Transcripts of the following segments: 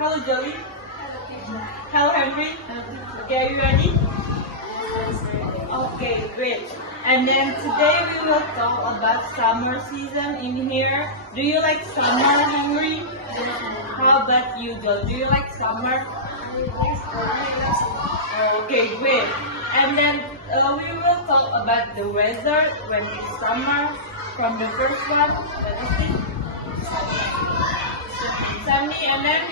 Hello, Joey. Hello, Henry. Okay, are you ready? Okay, great. And then today we will talk about summer season in here. Do you like summer, Henry? How about you, Joe? Do you like summer? Okay, great. And then we will talk about the weather when it's summer. From the first one, let us see. Sunny and then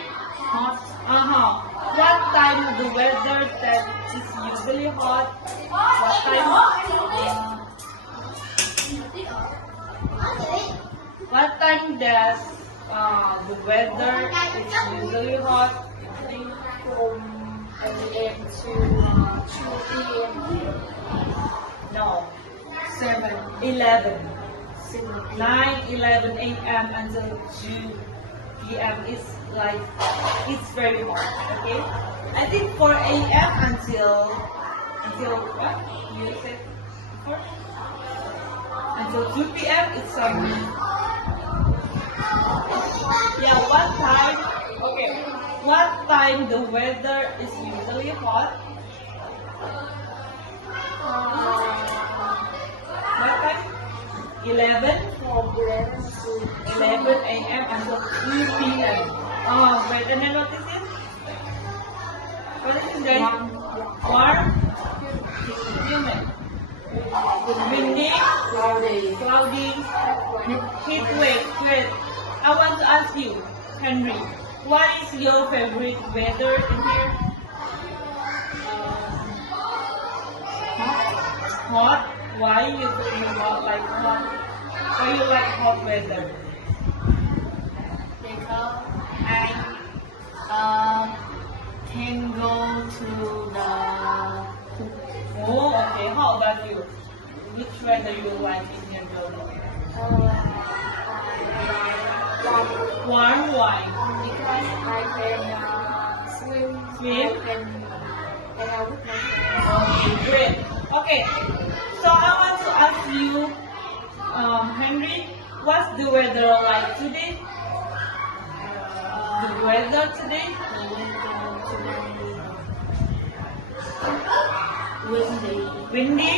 hot. What time of the weather that is usually hot? What time? What time does the weather is usually hot? From 8 a.m. to 2 p.m. No. 7, 11. 7, 9, 11 a.m. until 2 p.m. is like, it's very hot, okay? I think 4 a.m. until what? You said 4? Until 2 p.m. it's yeah, what time? Okay, what time the weather is usually hot? What time? 11? from 11 to 11 a.m. until 2 p.m. Oh, wait, and then what is it? What is it then? Warm? Humid? Windy? Cloudy? Heat wave? Great. I want to ask you, Henry, what is your favorite weather in here? Hot? Why you not like hot? Why you like hot weather? because I can go to the Oh, okay. How about you? Which weather you like in your building? Warm wine. because I can swim. Swim? I can hang out with my friends. Okay, great. Okay, so I want to ask you, Henry, what's the weather like today? The weather today? Windy. Windy?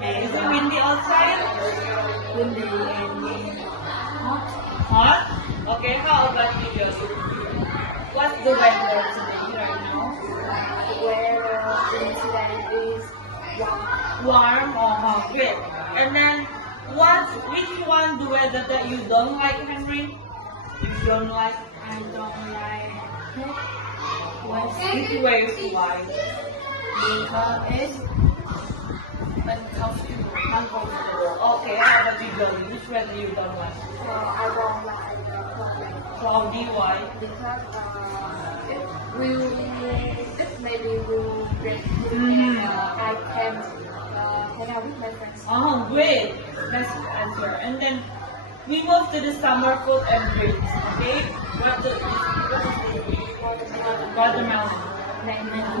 Is it windy outside? Windy and hot. Hot? Okay, how about you, Josie? What's the weather today right now? Where today is Warm or hot? Great. And then, which one the weather that you don't like, Henry? You don't like? I don't like Which wave? Why? because it's uncomfortable. Uncomfortable. Okay, how about you, Joey? Which weather you don't like? I don't like Cloudy, why? because it maybe will break Mhm. and I can hang out with my friends. Oh, great. That's the answer. And then we move to the summer food and drinks. Okay? What is watermelon,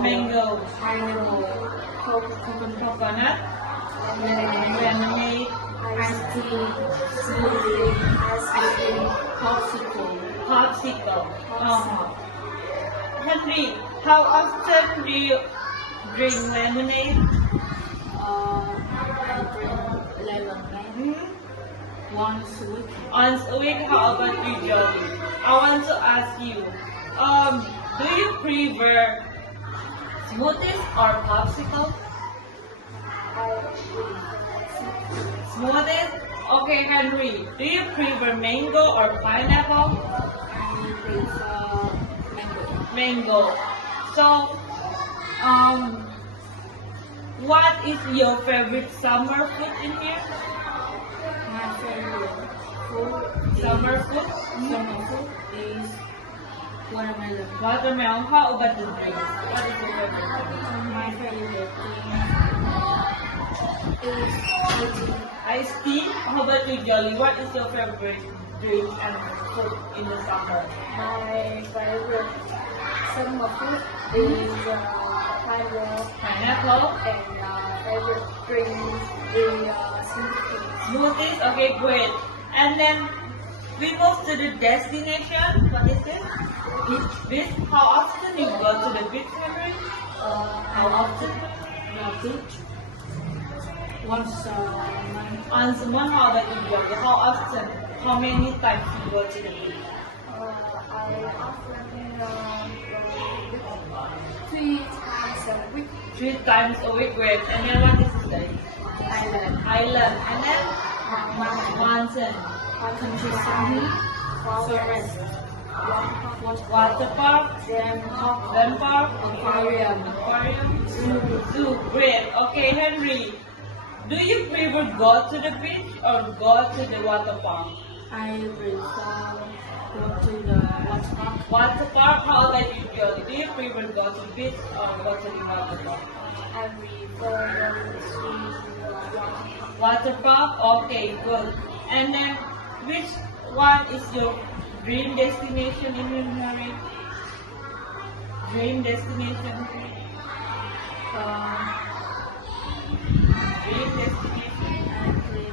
mango, Pineapple, coconut, lemonade, iced tea, smoothie, ice cream, popsicle. Henry, how often do you drink lemonade? I drink lemonade once a week. Once a week. How about you, Joey? I want to ask you, do you prefer smoothies or popsicle? Smoothies? Okay, Henry. Do you prefer mango or pineapple? I prefer mango. Mango. So, what is your favorite summer food in here? My favorite food Summer food? is watermelon. Watermelon. How about the drinks? What is your favorite drink? My favorite thing is iced Iced tea? How about you, Jolly? What is your favorite drink and food in the summer? My favorite summer food is pineapple Pineapple? and favorite drink is smoothie. Smoothies? Okay, great. And then we move to the destination. What is it? Beach? go to the beach, Henry? How often? The beach. Once a month. Once a month, how about you, Joey? How often? How many times you go to the beach? I often go 3 times a week. 3 times a week, great. And then what is it like? Island. Island. And then mountain. Countryside. Forest. Water park. Then Then park. aquarium. Aquarium. Zoo. Great. Okay, Henry. Do you prefer go to the beach or go to the water park? I prefer go to the water park. Water park, how about you, Joey? Do you prefer go to the beach or go to the water park? I prefer to Water park? Okay, good. And then, which one is your dream destination in Hungary? Dream destination? Dream destination? I click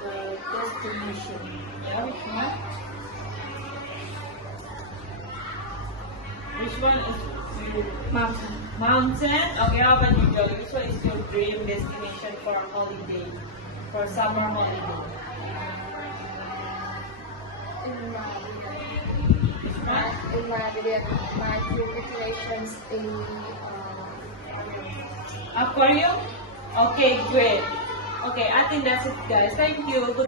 the destination. Yeah, which one? Which one is your Mountain. mountain? Okay, how about you, Joey? Which one is your dream destination for a holiday? For summer holiday? in my video, my dream destinations in Aquarium? Okay, great. Okay, I think that's it, guys. Thank you.